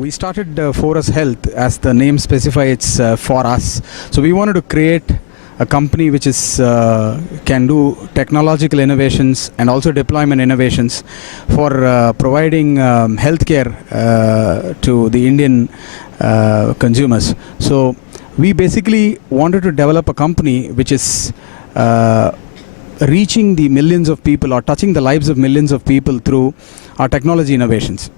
We started Forus Health, as the name specifies, for us. So we wanted to create a company which is can do technological innovations and also deployment innovations for providing healthcare to the Indian consumers. So we basically wanted to develop a company which is reaching the millions of people or touching the lives of millions of people through our technology innovations.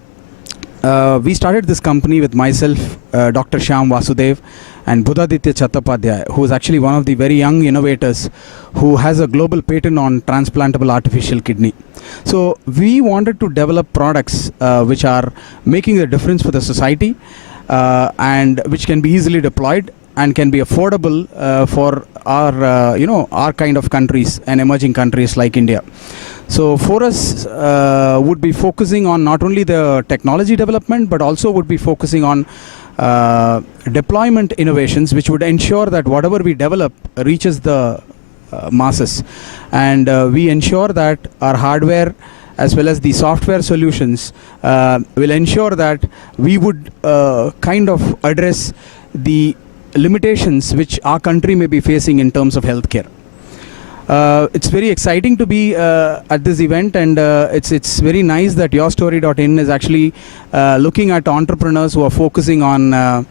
We started this company with myself, Dr. Shyam Vasudev, and Buddhaditya Chattopadhyay, who is actually one of the very young innovators who has a global patent on transplantable artificial kidney. So we wanted to develop products which are making a difference for the society and which can be easily deployed and can be affordable for our, our kind of countries and emerging countries like India. So Forus would be focusing on not only the technology development, but also would be focusing on deployment innovations, which would ensure that whatever we develop reaches the masses. And we ensure that our hardware as well as the software solutions will ensure that we would kind of address the limitations which our country may be facing in terms of healthcare. It's very exciting to be at this event, and it's very nice that YourStory.in is actually looking at entrepreneurs who are focusing on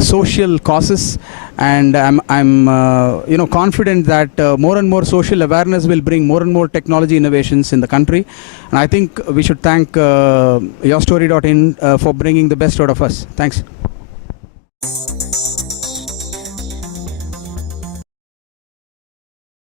social causes, and I'm confident that more and more social awareness will bring more and more technology innovations in the country, and I think we should thank YourStory.in for bringing the best out of us. Thanks.